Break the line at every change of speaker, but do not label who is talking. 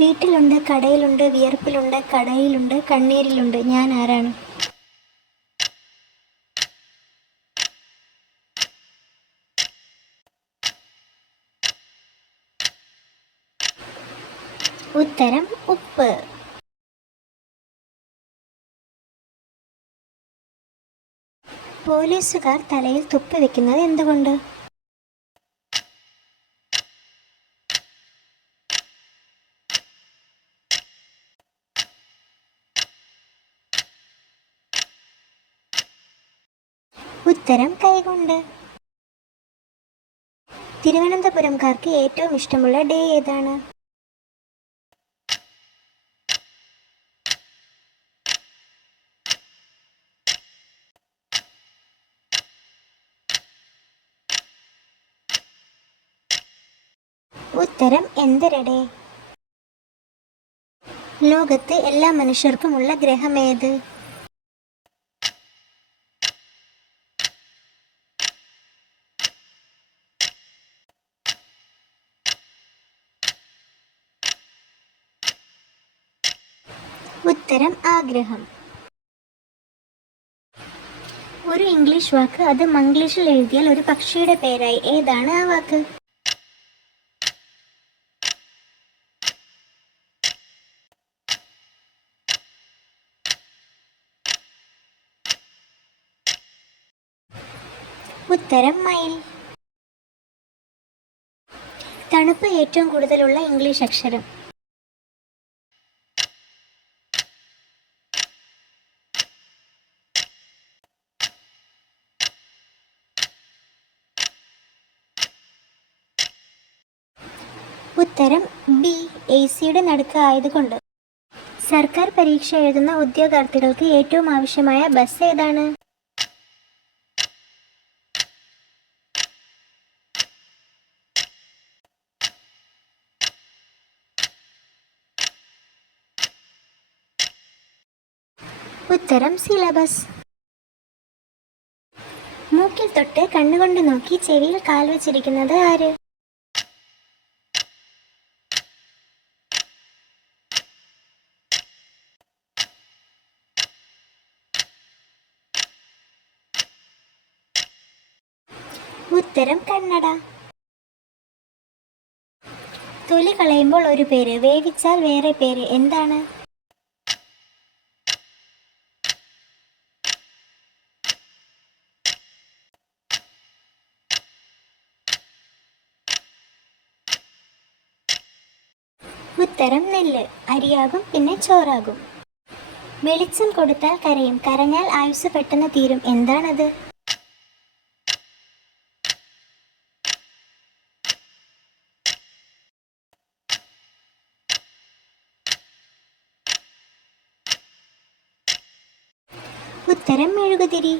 വീട്ടിലുണ്ട് കടയിലുണ്ട് വിയർപ്പിലുണ്ട് കടയിലുണ്ട് കണ്ണീരിലുണ്ട്. ഞാൻ ആരാണ്? ഉത്തരം ഉപ്പ്. പോലീസുകാർ തലയിൽ തുപ്പി വെക്കുന്നത് എന്തുകൊണ്ട്? ഉത്തരം കൈകൊണ്ട്. തിരുവനന്തപുരംകാർക്ക് ഏറ്റവും ഇഷ്ടമുള്ള ഡേ ഏതാണ്? ഉത്തരം എന്തരടെ? ലോകത്ത് എല്ലാ മനുഷ്യർക്കുമുള്ള ഗ്രഹമേത് ഉത്തരം ആഗ്രഹം. ഒരു ഇംഗ്ലീഷ് വാക്ക് അത് മംഗ്ലീഷിൽ എഴുതിയാൽ ഒരു പക്ഷിയുടെ പേരായി. ഏതാണ് ആ വാക്ക്? ഉത്തരം മയിൽ. തണുപ്പ് ഏറ്റവും കൂടുതലുള്ള ഇംഗ്ലീഷ് അക്ഷരം. ഉത്തരം ബി എ സിയുടെ നടുക്ക് ആയതുകൊണ്ട്. സർക്കാർ പരീക്ഷ എഴുതുന്ന ഉദ്യോഗാർത്ഥികൾക്ക് ഏറ്റവും ആവശ്യമായ ബസ് ഏതാണ്? ഉത്തരം സിലബസ്. മൂക്കിൽ തൊട്ട് കണ്ണുകൊണ്ട് നോക്കി ചെവിയിൽ കാൽ വെച്ചിരിക്കുന്നത് ആര്? ഉത്തരം കണ്ണട തൊലി കളയുമ്പോൾ ഒരു പേര് വേവിച്ചാൽ വേറെ പേര്. എന്താണ്? ഉത്തരം നെല്ല്. അരിയാകും പിന്നെ ചോറാകും. വെളിച്ചം കൊടുത്താൽ കരയും. കരഞ്ഞാൽ ആയുസ് പെട്ടെന്ന് തീരും. എന്താണത്? ഉത്തരം മെഴുകുതിരി